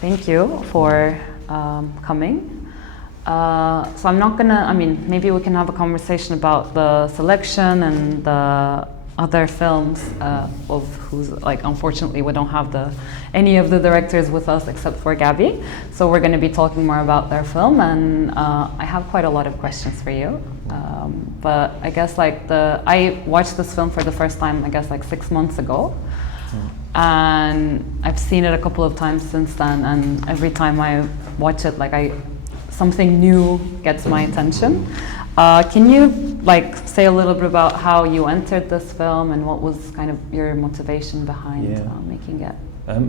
Thank you for coming. So I'm not gonna, maybe we can have a conversation about the selection and the other films of who's, unfortunately we don't have any of the directors with us except for Gaby. So we're gonna be talking more about their film, and I have quite a lot of questions for you. But I guess I watched this film for the first time, 6 months ago. And I've seen it a couple of times since then, and every time I watch it, something new gets my attention. Can you say a little bit about how you entered this film and what was kind of your motivation behind making it?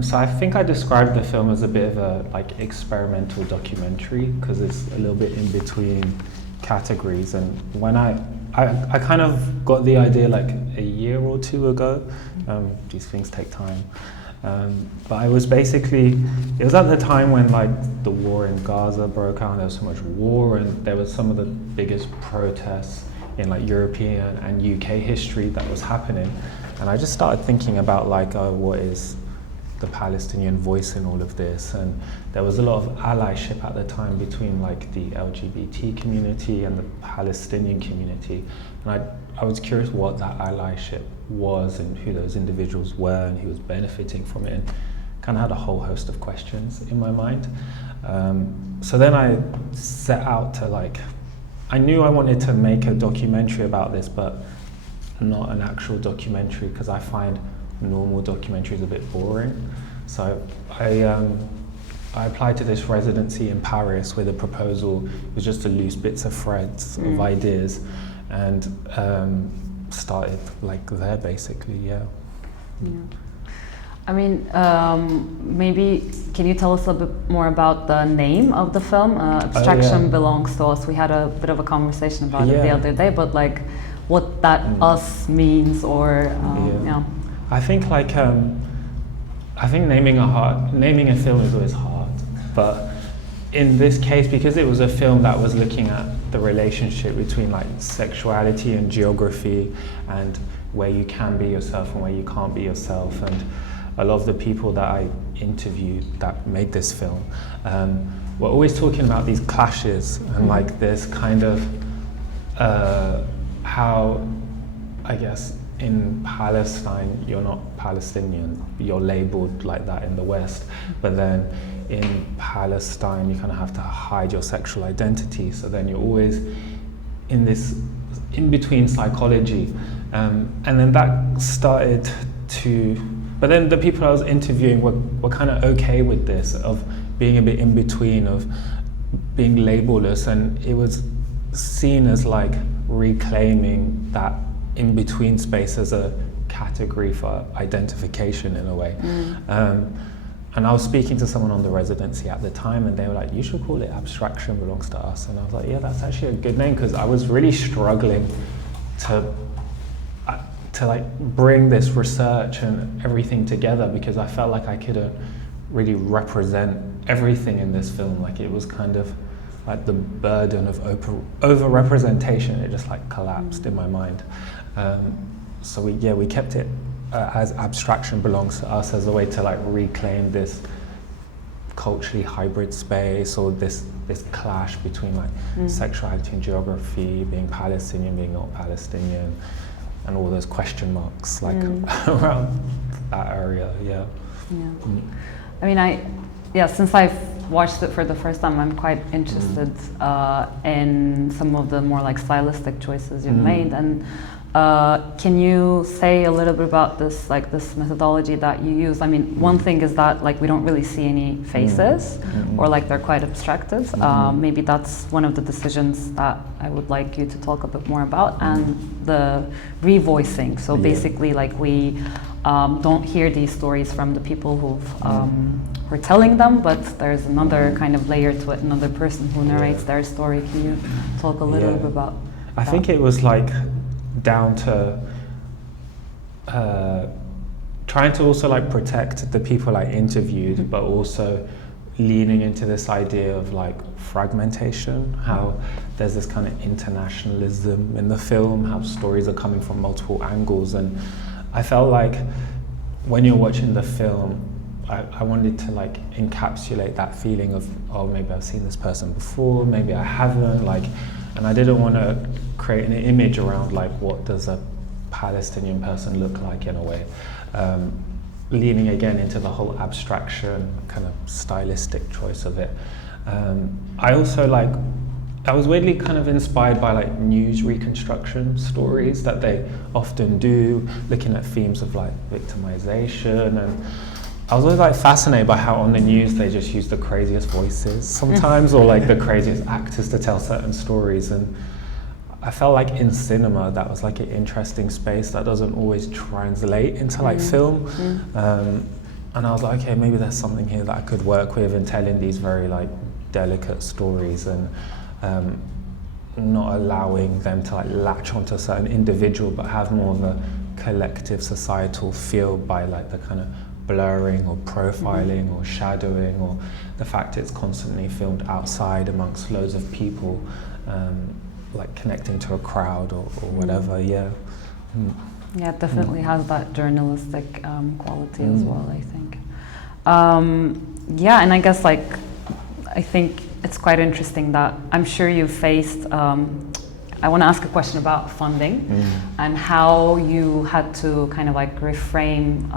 So I think I described the film as a bit of a experimental documentary, because it's a little bit in between categories. And when I kind of got the idea a year or two ago. These things take time. But I was it was at the time when the war in Gaza broke out, and there was so much war, and there was some of the biggest protests in European and UK history that was happening. And I just started thinking about what is the Palestinian voice in all of this, and there was a lot of allyship at the time between the LGBT community and the Palestinian community, and I was curious what that allyship was and who those individuals were and who was benefiting from it, and kind of had a whole host of questions in my mind. So then I set out to I knew I wanted to make a documentary about this, but not an actual documentary, because I find normal documentaries a bit boring. So I applied to this residency in Paris with a proposal. It was just to loose bits of threads of ideas, and started there basically. Maybe can you tell us a bit more about the name of the film? Abstraction belongs to us. We had a bit of a conversation about it the other day, but what that us means, or I think naming a film is always hard, but in this case, because it was a film that was looking at the relationship between sexuality and geography, and where you can be yourself and where you can't be yourself, and a lot of the people that I interviewed that made this film were always talking about these clashes and this kind of how, I guess, in Palestine, you're not Palestinian, you're labeled like that in the West, but then in Palestine, you kind of have to hide your sexual identity, so then you're always in this in-between psychology. And then that started to, but then the people I was interviewing were kind of okay with this, of being a bit in between, of being labelless, and it was seen as reclaiming that in-between space as a category for identification in a way. And I was speaking to someone on the residency at the time, and they were like, you should call it Abstraction Belongs to Us. And I was like, yeah, that's actually a good name, because I was really struggling to bring this research and everything together, because I felt like I couldn't really represent everything in this film. It was kind of the burden of over-representation, it just collapsed in my mind. So we kept it as Abstraction Belongs to Us, as a way to reclaim this culturally hybrid space, or this clash between sexuality and geography, being Palestinian, being not Palestinian, and all those question marks around that area. Since I've watched it for the first time, I'm quite interested in some of the more stylistic choices you've made. And can you say a little bit about this this methodology that you use? One thing is that we don't really see any faces, or they're quite abstracted. Maybe that's one of the decisions that I would like you to talk a bit more about, and the revoicing. So basically we don't hear these stories from the people who've we're telling them, but there's another kind of layer to it, another person who narrates their story. Can you talk a little bit about I think it was down to trying to also protect the people I interviewed, but also leaning into this idea of fragmentation, how there's this kind of internationalism in the film, how stories are coming from multiple angles. And I felt when you're watching the film, I wanted to like encapsulate that feeling of, oh, maybe I've seen this person before, maybe I haven't, like, and I didn't want to create an image around like what does a Palestinian person look like in a way, leaning again into the whole abstraction kind of stylistic choice of it. I also like, I was weirdly kind of inspired by like news reconstruction stories that they often do, looking at themes of like victimization, and I was always like fascinated by how on the news they just use the craziest voices sometimes, or like the craziest actors to tell certain stories. And I felt like in cinema that was like an interesting space that doesn't always translate into like film. And I was like, okay, maybe there's something here that I could work with in telling these very like delicate stories, and not allowing them to like latch onto a certain individual, but have more of a collective societal feel by like the kind of blurring or profiling or shadowing, or the fact it's constantly filmed outside amongst loads of people, like connecting to a crowd or whatever. Yeah, it definitely has that journalistic quality as well, I think. Yeah, and I guess like, I think it's quite interesting that I'm sure you've faced, I want to ask a question about funding and how you had to kind of like reframe,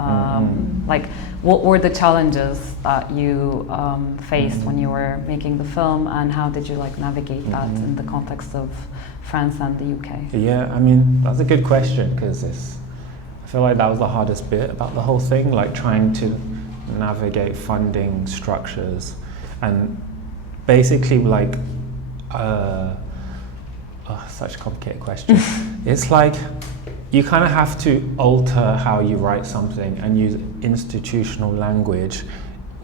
like what were the challenges that you faced when you were making the film, and how did you like navigate that in the context of France and the UK? Yeah, I mean, that's a good question, because I feel like that was the hardest bit about the whole thing, like trying to navigate funding structures, and basically like, such a complicated question. It's like you kind of have to alter how you write something and use institutional language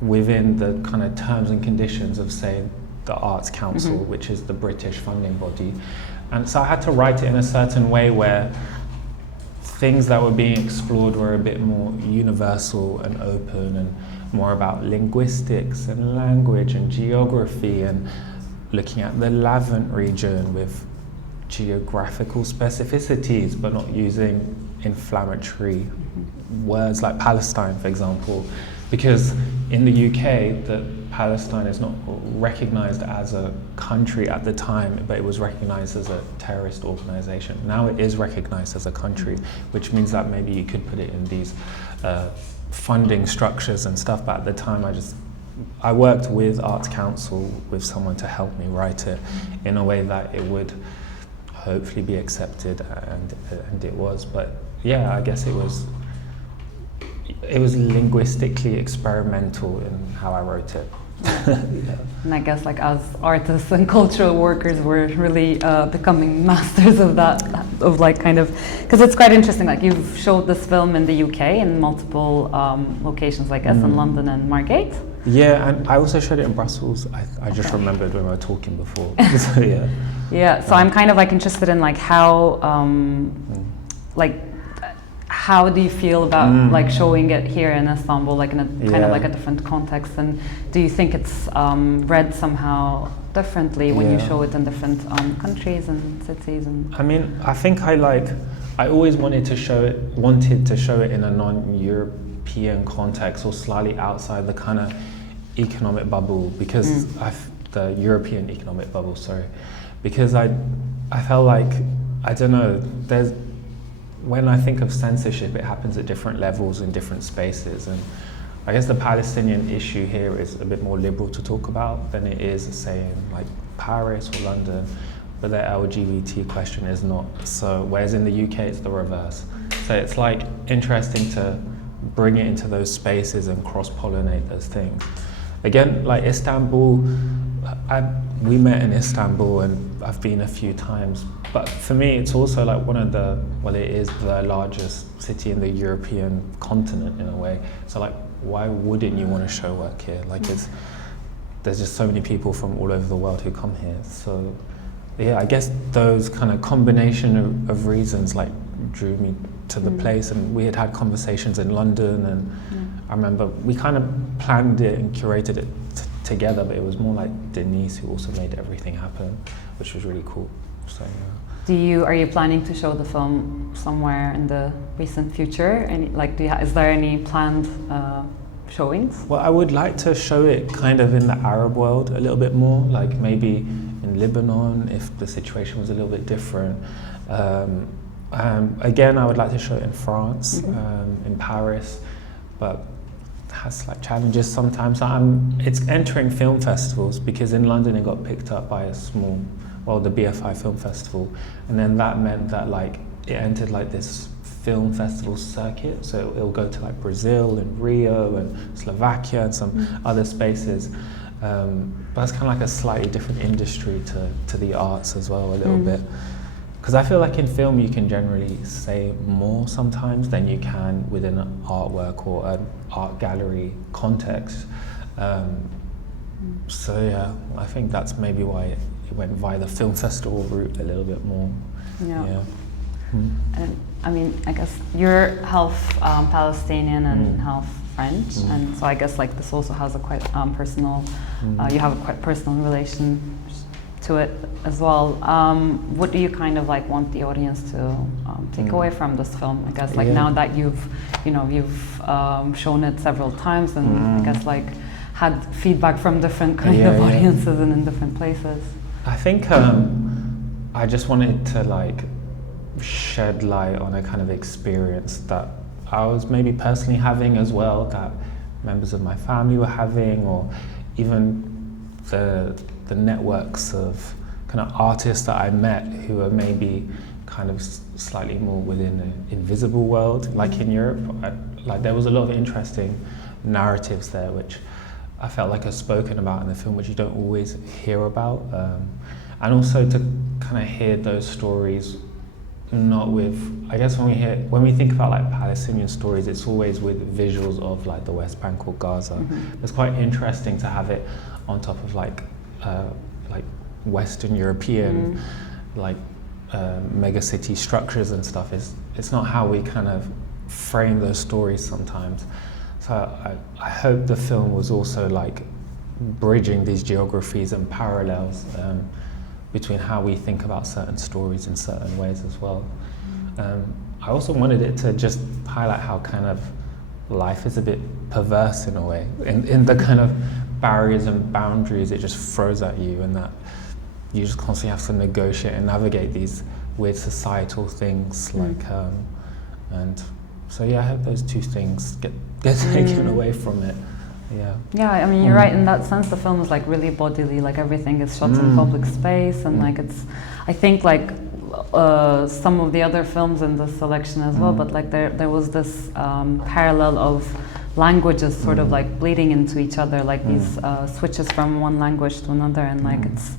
within the kind of terms and conditions of, say, the Arts Council, which is the British funding body. And so I had to write it in a certain way where things that were being explored were a bit more universal and open, and more about linguistics and language and geography, and looking at the Levant region with geographical specificities, but not using inflammatory words like Palestine, for example, because in the UK, Palestine is not recognized as a country at the time, but it was recognized as a terrorist organization. Now it is recognized as a country, which means that maybe you could put it in these funding structures and stuff, but at the time I worked with Arts Council, with someone to help me write it in a way that it would hopefully be accepted, and it was. But yeah, I guess it was linguistically experimental in how I wrote it. Yeah. And I guess like as artists and cultural workers, we're really becoming masters of that, of like kind of, because it's quite interesting, like you've showed this film in the UK in multiple locations, I guess, in London and Margate. Yeah, and I also showed it in Brussels. I just remembered when we were talking before. So yeah. Yeah, so I'm kind of like interested in like how, like, how do you feel about like showing it here in Istanbul, like in a kind of like a different context, and do you think it's read somehow differently when you show it in different countries and cities? And I mean, I think I always wanted to show it in a non-European context, or slightly outside the kind of economic bubble, because the European economic bubble, sorry, because I felt like, I don't know, when I think of censorship, it happens at different levels in different spaces, and I guess the Palestinian issue here is a bit more liberal to talk about than it is, say, in like Paris or London, but the LGBT question is not. So whereas in the UK it's the reverse. So it's like interesting to bring it into those spaces and cross-pollinate those things. Again, like Istanbul, we met in Istanbul and I've been a few times, but for me it's also like it is the largest city in the European continent in a way. So like, why wouldn't you want to show work here? Like there's just so many people from all over the world who come here. So yeah, I guess those kind of combination of reasons like drew me to the place, and we had conversations in London, and I remember we kind of planned it and curated it together, but it was more like Deniz who also made everything happen, which was really cool. So are you planning to show the film somewhere in the recent future? Is there any planned showings? Well, I would like to show it kind of in the Arab world a little bit more, like maybe in Lebanon if the situation was a little bit different. Again, I would like to show it in France, in Paris, but it has like challenges sometimes. It's entering film festivals because in London it got picked up by the BFI Film Festival, and then that meant that like it entered like this film festival circuit, so it'll go to like Brazil and Rio and Slovakia and some other spaces. But that's kind of like a slightly different industry to the arts as well, a little bit. Because I feel like in film you can generally say more sometimes than you can within an artwork or an art gallery context. So yeah, I think that's maybe why it went via the film festival route a little bit more. Yeah. And I mean, I guess you're half Palestinian and half French, and so I guess like this also has a quite personal, you have a quite personal relation to it as well. What do you kind of like want the audience to take away from this film? I guess like now that you've shown it several times and I guess like had feedback from different kind of audiences and in different places. I think I just wanted to like shed light on a kind of experience that I was maybe personally having as well, that members of my family were having, or even the networks of kind of artists that I met who are maybe kind of slightly more within the invisible world, like in Europe. Like there was a lot of interesting narratives there, which I felt like are spoken about in the film, which you don't always hear about, and also to kind of hear those stories. Not with, I guess when we think about like Palestinian stories, it's always with visuals of like the West Bank or Gaza. It's quite interesting to have it on top of like Western European megacity structures and stuff. It's not how we kind of frame those stories sometimes. So I hope the film was also like bridging these geographies and parallels between how we think about certain stories in certain ways as well. I also wanted it to just highlight how kind of life is a bit perverse in a way, in the kind of barriers and boundaries it just throws at you, and that you just constantly have to negotiate and navigate these weird societal things, like, and so yeah, I hope those two things get taken away from it. Yeah, I mean, you're right in that sense. The film is like really bodily, like everything is shot in public space, and like it's, I think like some of the other films in the selection as well, but like there was this parallel of languages sort of like bleeding into each other, like these switches from one language to another, and like it's,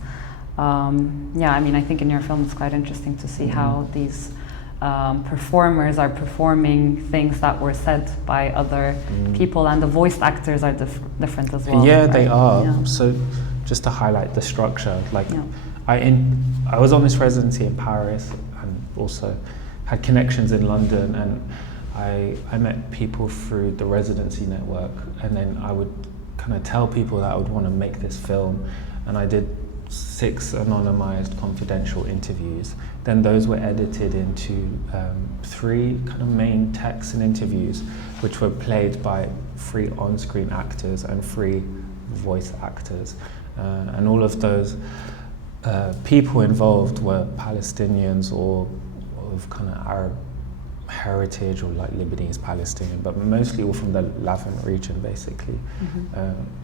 yeah, I mean, I think in your film it's quite interesting to see how these performers are performing things that were said by other people, and the voiced actors are different as well. Yeah, right? they are. Yeah. So just to highlight the structure, like I was on this residency in Paris and also had connections in London, and I met people through the residency network, and then I would kind of tell people that I would want to make this film, and I did 6 anonymized confidential interviews. Then those were edited into 3 kind of main texts and interviews, which were played by 3 on-screen actors and 3 voice actors. And all of those people involved were Palestinians or of kind of Arab heritage, or like Lebanese Palestinian, but mostly all from the Levant region, basically.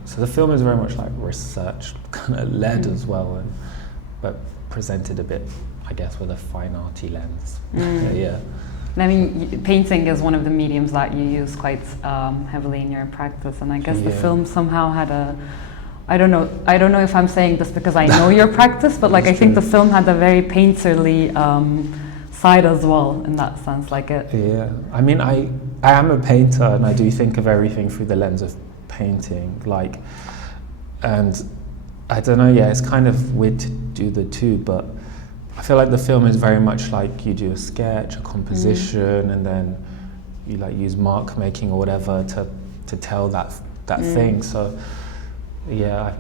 So the film is very much like research kind of led as well, but presented a bit, I guess, with a fine arty lens. Yeah. I mean, painting is one of the mediums that you use quite heavily in your practice, and I guess the film somehow had a, I don't know if I'm saying this because I know your practice, but like I think the film had a very painterly side as well, in that sense, like it. Yeah, I mean, I am a painter, and I do think of everything through the lens of painting, like, and I don't know, it's kind of weird to do the two, but I feel like the film is very much like you do a sketch, a composition, and then you like use mark making or whatever to tell that thing. So yeah,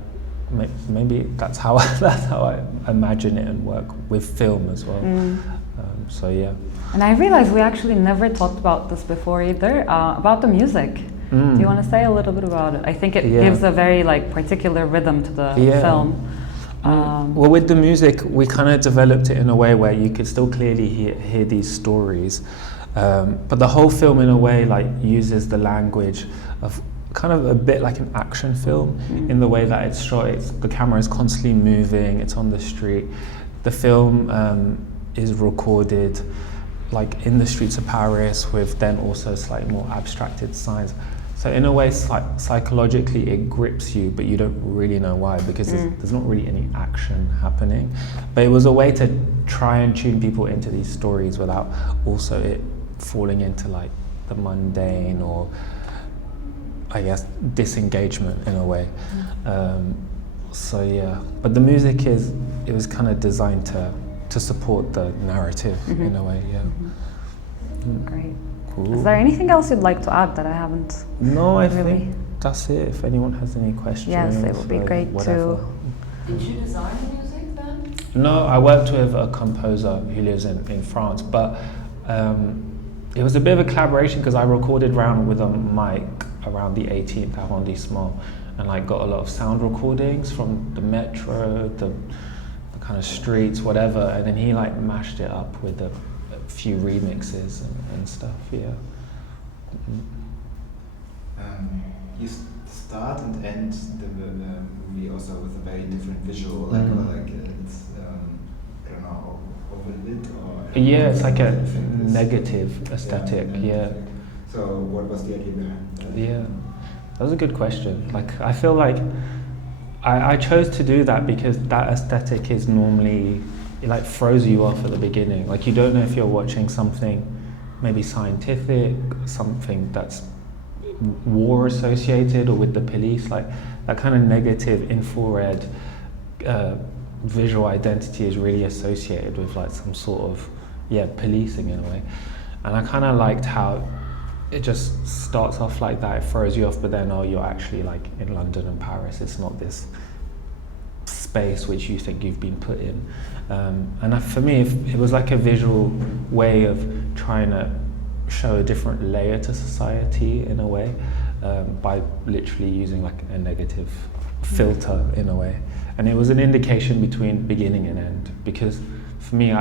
maybe that's how I imagine it and work with film as well. So yeah. And I realized we actually never talked about this before either, about the music. Do you want to say a little bit about it? I think it gives a very like particular rhythm to the film. Well, with the music, we kind of developed it in a way where you could still clearly hear these stories, but the whole film in a way like uses the language of kind of a bit like an action film in the way that it's shot. The camera is constantly moving, it's on the street. The film is recorded like in the streets of Paris with then also slightly more abstracted signs. So in a way, psychologically it grips you, but you don't really know why, because there's not really any action happening. But it was a way to try and tune people into these stories without also it falling into like the mundane or I guess disengagement in a way. So yeah, but the music it was kind of designed to support the narrative in a way. Great. Cool. Is there anything else you'd like to add that I haven't? No, I think that's it. If anyone has any questions, yes, it would be great whatever. Did you design the music then? No, I worked with a composer who lives in France, but it was a bit of a collaboration because I recorded around with a mic around the 18th arrondissement and like got a lot of sound recordings from the metro, the kind of streets, whatever, and then he like mashed it up with a few remixes and stuff. You start and end the movie also with a very different visual, like it's I don't know, overlit or it's like a negative aesthetic. So what was the idea behind that? That was a good question. Like I feel like I chose to do that because that aesthetic is normally, it like throws you off at the beginning. Like you don't know if you're watching something maybe scientific, something that's war associated or with the police, like that kind of negative infrared visual identity is really associated with like some sort of policing in a way. And I kind of liked how it just starts off like that, it throws you off, but then you're actually like in London and Paris. It's not this space which you think you've been put in. And for me, it was like a visual way of trying to show a different layer to society in a way, by literally using like a negative filter in a way. And it was an indication between beginning and end, because for me,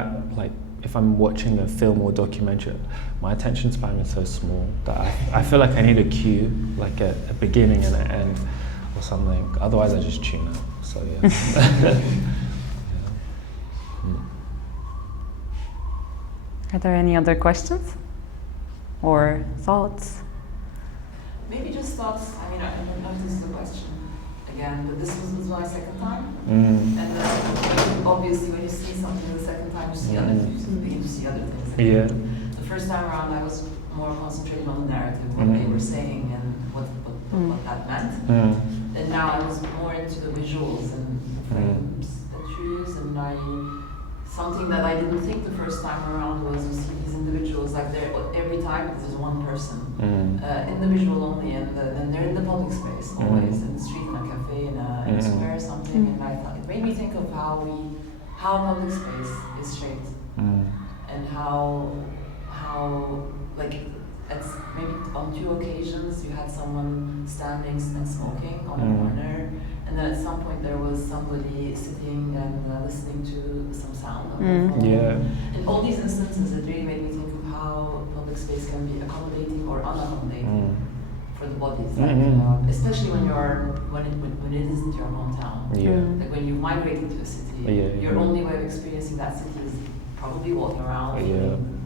if I'm watching a film or documentary, my attention span is so small that I feel like I need a cue, like a beginning and an end or something. Otherwise I just tune out. So Are there any other questions or thoughts? Maybe just thoughts. I mean, I don't know if this is a question again, but this was my second time. And obviously when you see something the second time, you begin to see other things. The first time around I was more concentrating on the narrative, what they were saying and what that meant. And now I was more into the visuals and the frames that you use, and something that I didn't think the first time around was you see these individuals, like every time there's one person, individual only, and then they're in the public space always, in the street, in a cafe, in a square or something, and I thought it made me think of how public space is shaped, and how like maybe on 2 occasions you had someone standing and smoking on a corner, and then at some point there was somebody sitting and listening to some sound on the phone. In all these instances, it really made me think of how public space can be accommodating or unaccommodating for the bodies, like, especially when it isn't your hometown. Like when you migrated to a city, your only way of experiencing that city is probably walking around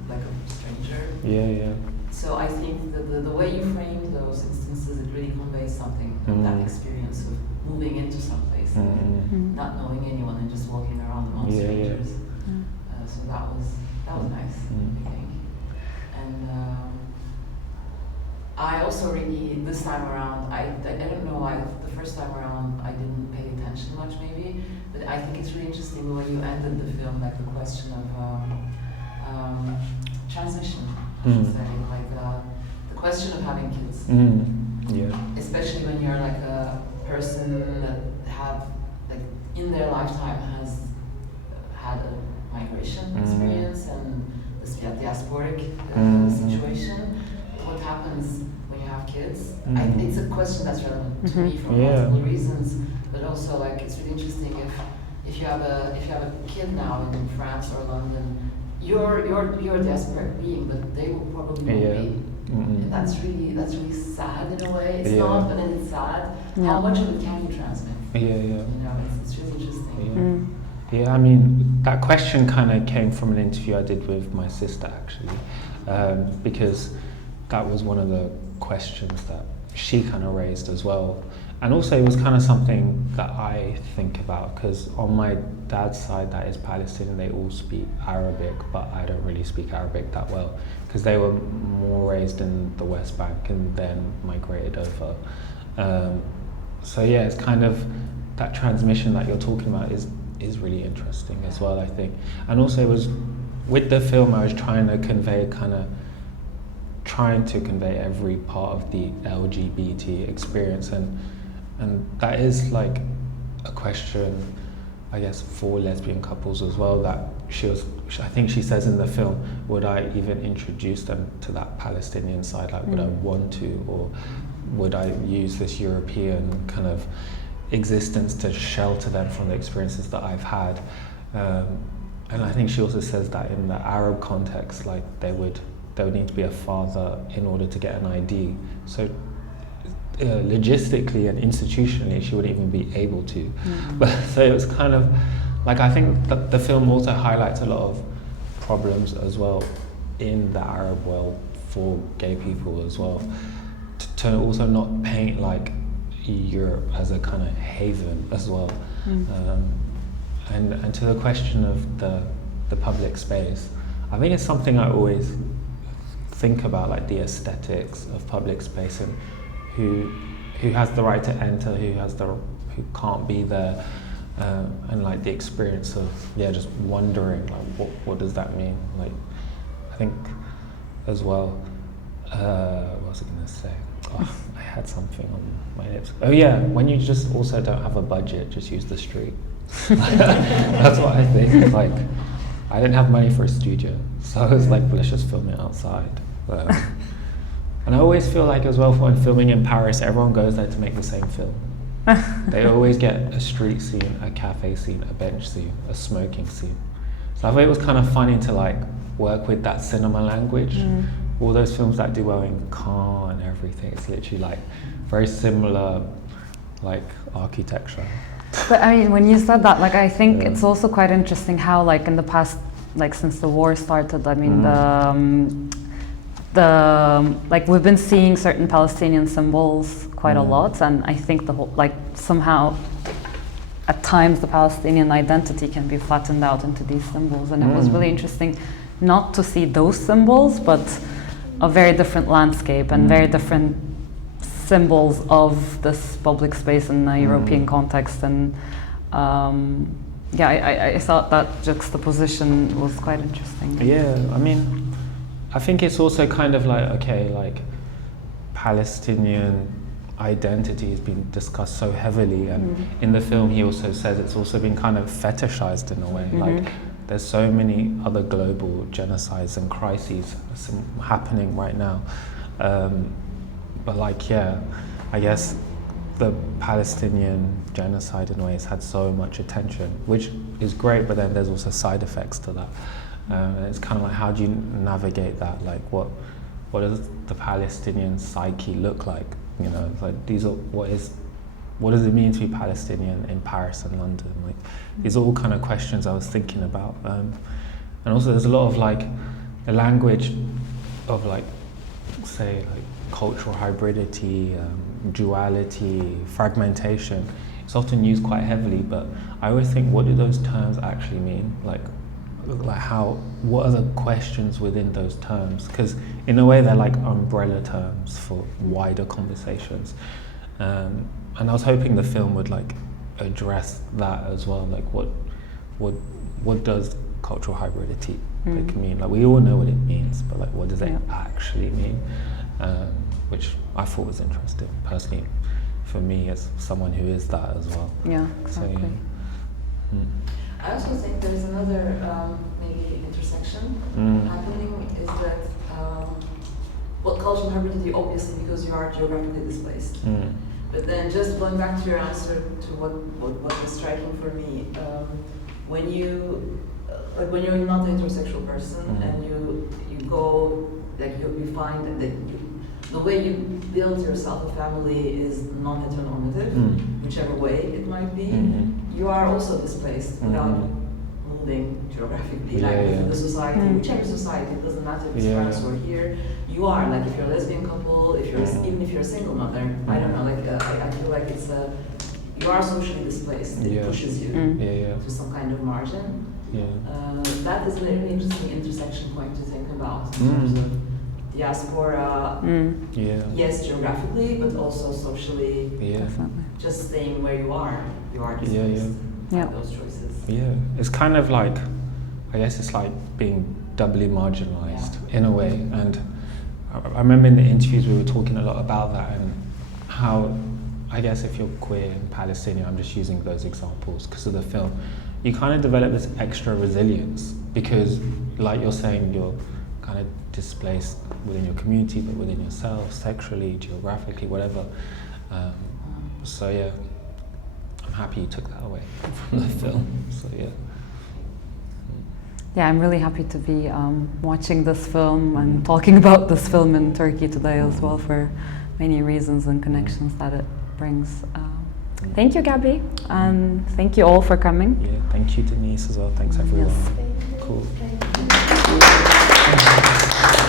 like a stranger. So I think that the way you frame those instances, it really conveys something of that experience of moving into some place, not knowing anyone and just walking around among strangers. So that was nice, I think. And I also really, this time around, I don't know, the first time around I didn't pay attention much maybe, but I think it's really interesting the way you ended the film, like the question of transmission. I should say, like the question of having kids, especially when you're like a person that in their lifetime has had a migration experience and this diasporic situation. What happens when you have kids. Mm. It's a question that's relevant to me for Yeah. multiple reasons, but also like it's really interesting if you have a kid now in France or London, you're a desperate being, but they will probably not be. And that's really sad in a way. It's not, but then it's sad. How much of it can you transmit? You know, it's really interesting. Yeah, I mean, that question kind of came from an interview I did with my sister, actually, because that was one of the questions that she kind of raised as well. And also it was kind of something that I think about, because on my dad's side, that is Palestinian, they all speak Arabic, but I don't really speak Arabic that well, because they were more raised in the West Bank and then migrated over. So yeah, it's kind of that transmission that you're talking about is really interesting as well, I think. And also it was, with the film, I was trying to convey every part of the LGBT experience, and that is like a question, I guess, for lesbian couples as well, that I think she says in the film, would I even introduce them to that Palestinian side? Like, would I want to, or would I use this European kind of existence to shelter them from the experiences that I've had? And I think she also says that in the Arab context, like there would need to be a father in order to get an ID. So logistically and institutionally, she wouldn't even be able to. But so it was kind of like, I think that the film also highlights a lot of problems as well in the Arab world for gay people as well, to also not paint like Europe as a kind of haven as well. And to the question of the public space, I think it's something I always think about, like the aesthetics of public space and who has the right to enter, who can't be there, and like the experience of just wondering like what does that mean? Like, I think as well, what was I going to say? Oh, I had something on my lips. Oh yeah, when you just also don't have a budget, just use the street. That's what I think. Like, I didn't have money for a studio, so I was like, well, let's just film it outside. And I always feel like as well, when filming in Paris, everyone goes there to make the same film. They always get a street scene, a cafe scene, a bench scene, a smoking scene. So I thought it was kind of funny to like work with that cinema language. All those films that do well in Cannes and everything, it's literally like very similar like architecture. But I mean, when you said that, like, I think it's also quite interesting how, like, in the past, like, since the war started, I mean, like, we've been seeing certain Palestinian symbols quite a lot, and I think the whole, like, somehow, at times, the Palestinian identity can be flattened out into these symbols, and it was really interesting not to see those symbols, but a very different landscape and very different symbols of this public space in a European context, and I thought that juxtaposition was quite interesting. Yeah, I mean, I think it's also kind of like, okay, like Palestinian identity has been discussed so heavily, and in the film he also says it's also been kind of fetishized in a way. Like, there's so many other global genocides and crises happening right now. But like, yeah, I guess the Palestinian genocide in a way has had so much attention, which is great, but then there's also side effects to that. It's kind of like, how do you navigate that? Like, what does the Palestinian psyche look like? You know, like what does it mean to be Palestinian in Paris and London? Like, these are all kind of questions I was thinking about. And also there's a lot of like the language of like, say, like cultural hybridity, duality, fragmentation. It's often used quite heavily, but I always think, what do those terms actually mean? Like what are the questions within those terms? Because in a way they're like umbrella terms for wider conversations. And I was hoping the film would like address that as well. Like, what does cultural hybridity like mean? Like, we all know what it means, but like, what does it actually mean? Which I thought was interesting, personally, for me as someone who is that as well. Yeah, exactly. So, yeah. I also think there's another maybe intersection happening, is that Well, cultural hybridity, obviously, because you are geographically displaced. But then, just going back to your answer to what was striking for me, when you when you're not an heterosexual person and you go, like you find that the way you build yourself a family is non-heteronormative, whichever way it might be, you are also displaced without moving geographically, like within the society, whichever society, it doesn't matter if it's France or here, you are, like if you're a lesbian couple, if you're even if you're a single mother, I don't know, like I feel like it's you are socially displaced, it pushes you to some kind of margin. That is a very interesting intersection point to think about in terms of diaspora, yes, geographically, but also socially, just staying where you are displaced by those choices. It's kind of like, I guess it's like being doubly marginalized in a way. And I remember in the interviews we were talking a lot about that and how, I guess if you're queer and Palestinian, I'm just using those examples because of the film, you kind of develop this extra resilience because, like you're saying, you're kind of displaced within your community, but within yourself, sexually, geographically, whatever. So yeah, I'm happy you took that away from the film. So yeah. Yeah, I'm really happy to be watching this film and talking about this film in Turkey today as well for many reasons and connections that it brings. Thank you, Gaby, and thank you all for coming. Yeah, thank you, Denise, as well. Thanks, everyone. Yes. Cool. Thank you.